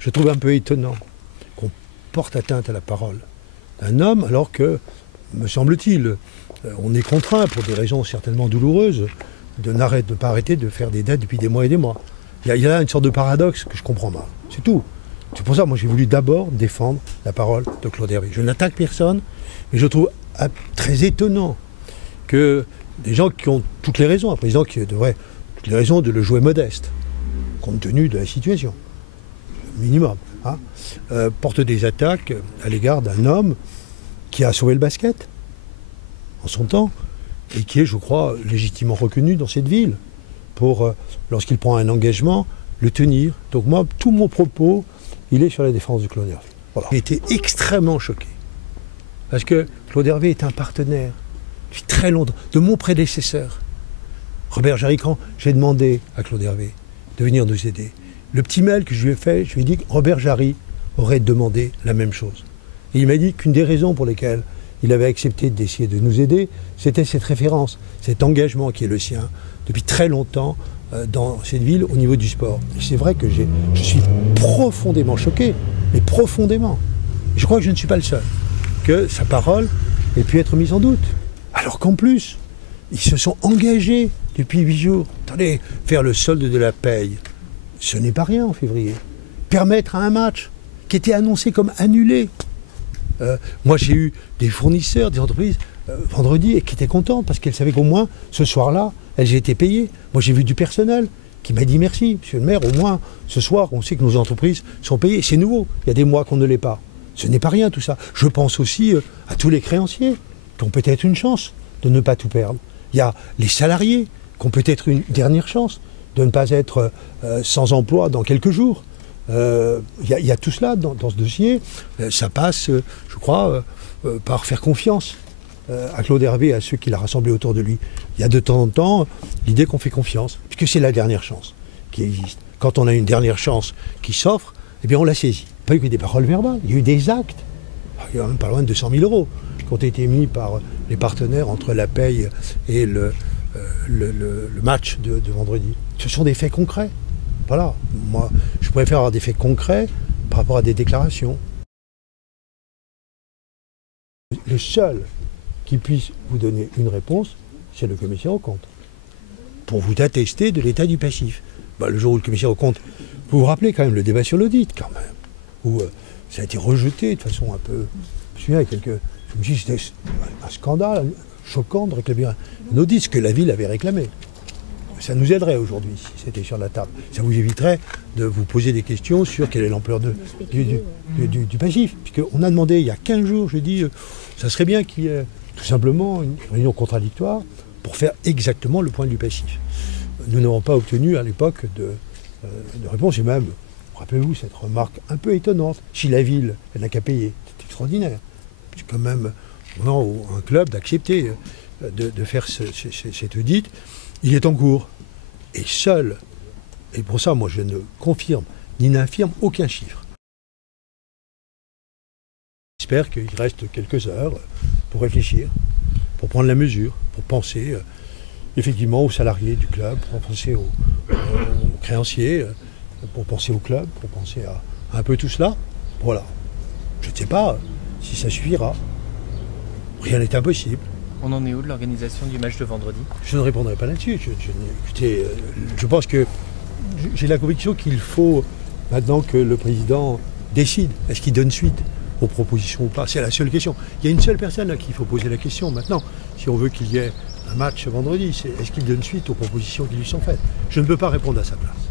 Je trouve un peu étonnant qu'on porte atteinte à la parole d'un homme alors que, me semble-t-il, on est contraint, pour des raisons certainement douloureuses, de ne pas arrêter de faire des dettes depuis des mois et des mois. Il y a là une sorte de paradoxe que je comprends mal. C'est tout. C'est pour ça que moi j'ai voulu d'abord défendre la parole de Claude Hervé. Je n'attaque personne, mais je trouve très étonnant que des gens qui ont toutes les raisons, un président qui devrait toutes les raisons de le jouer modeste, compte tenu de la situation, minimum, hein, portent des attaques à l'égard d'un homme qui a sauvé le basket en son temps et qui est, je crois, légitimement reconnu dans cette ville pour, lorsqu'il prend un engagement, le tenir. Donc moi, tout mon propos, il est sur la défense de Claude Hervé. Voilà. J'ai été extrêmement choqué parce que Claude Hervé est un partenaire depuis très longtemps, de mon prédécesseur. Robert Jarry, quand j'ai demandé à Claude Hervé de venir nous aider, le petit mail que je lui ai fait, je lui ai dit que Robert Jarry aurait demandé la même chose. Et il m'a dit qu'une des raisons pour lesquelles il avait accepté d'essayer de nous aider, c'était cette référence, cet engagement qui est le sien depuis très longtemps dans cette ville au niveau du sport. Et c'est vrai que je suis profondément choqué, mais profondément. Je crois que je ne suis pas le seul, que sa parole ait pu être mise en doute. Alors qu'en plus, ils se sont engagés depuis 8 jours. Attendez, faire le solde de la paye, ce n'est pas rien en février. Permettre à un match qui était annoncé comme annulé. Moi, j'ai eu des fournisseurs, des entreprises, vendredi, et qui étaient contentes parce qu'elles savaient qu'au moins, ce soir-là, elles étaient payées. Moi, j'ai vu du personnel qui m'a dit merci. Monsieur le maire, au moins, ce soir, on sait que nos entreprises sont payées. C'est nouveau. Il y a des mois qu'on ne l'est pas. Ce n'est pas rien, tout ça. Je pense aussi à tous les créanciers qui ont peut-être une chance de ne pas tout perdre. Il y a les salariés qui ont peut-être une dernière chance de ne pas être sans emploi dans quelques jours. Il y a tout cela dans ce dossier. Ça passe, je crois, par faire confiance à Claude Hervé et à ceux qu'il a rassemblés autour de lui. Il y a de temps en temps l'idée qu'on fait confiance, puisque c'est la dernière chance qui existe. Quand on a une dernière chance qui s'offre, eh bien on la saisit. Pas eu que des paroles verbales, il y a eu des actes. Il y a même pas loin de 200 000 € qui ont été mis par les partenaires entre la paye et le match de vendredi. Ce sont des faits concrets. Voilà, moi, je préfère avoir des faits concrets par rapport à des déclarations. Le seul qui puisse vous donner une réponse, c'est le commissaire aux comptes, pour vous attester de l'état du passif. Le jour où le commissaire aux comptes, vous vous rappelez quand même le débat sur l'audit, quand même, où ça a été rejeté de façon un peu... Je me suis dit, c'était un scandale choquant de réclamer un audit, ce que la ville avait réclamé. Ça nous aiderait aujourd'hui si c'était sur la table. Ça vous éviterait de vous poser des questions sur quelle est l'ampleur du passif. Puisqu'on a demandé il y a 15 jours, je dis, ça serait bien qu'il y ait tout simplement une réunion contradictoire pour faire exactement le point du passif. Nous n'avons pas obtenu à l'époque de réponse. Et même, rappelez-vous cette remarque un peu étonnante, si la ville, elle n'a qu'à payer, c'est extraordinaire. C'est quand même un club d'accepter de faire cet audit. Il est en cours. Et seul, et pour ça, moi, je ne confirme ni n'infirme aucun chiffre. J'espère qu'il reste quelques heures pour réfléchir, pour prendre la mesure, pour penser effectivement aux salariés du club, pour penser aux créanciers, pour penser au club, pour penser à un peu tout cela. Voilà. Je ne sais pas si ça suffira. Rien n'est impossible. On en est où de l'organisation du match de vendredi? Je ne répondrai pas là-dessus. Écoutez, je pense que j'ai la conviction qu'il faut maintenant que le président décide. Est-ce qu'il donne suite aux propositions ou pas? C'est la seule question. Il y a une seule personne à qui il faut poser la question maintenant. Si on veut qu'il y ait un match vendredi, c'est est-ce qu'il donne suite aux propositions qui lui sont faites? Je ne peux pas répondre à sa place.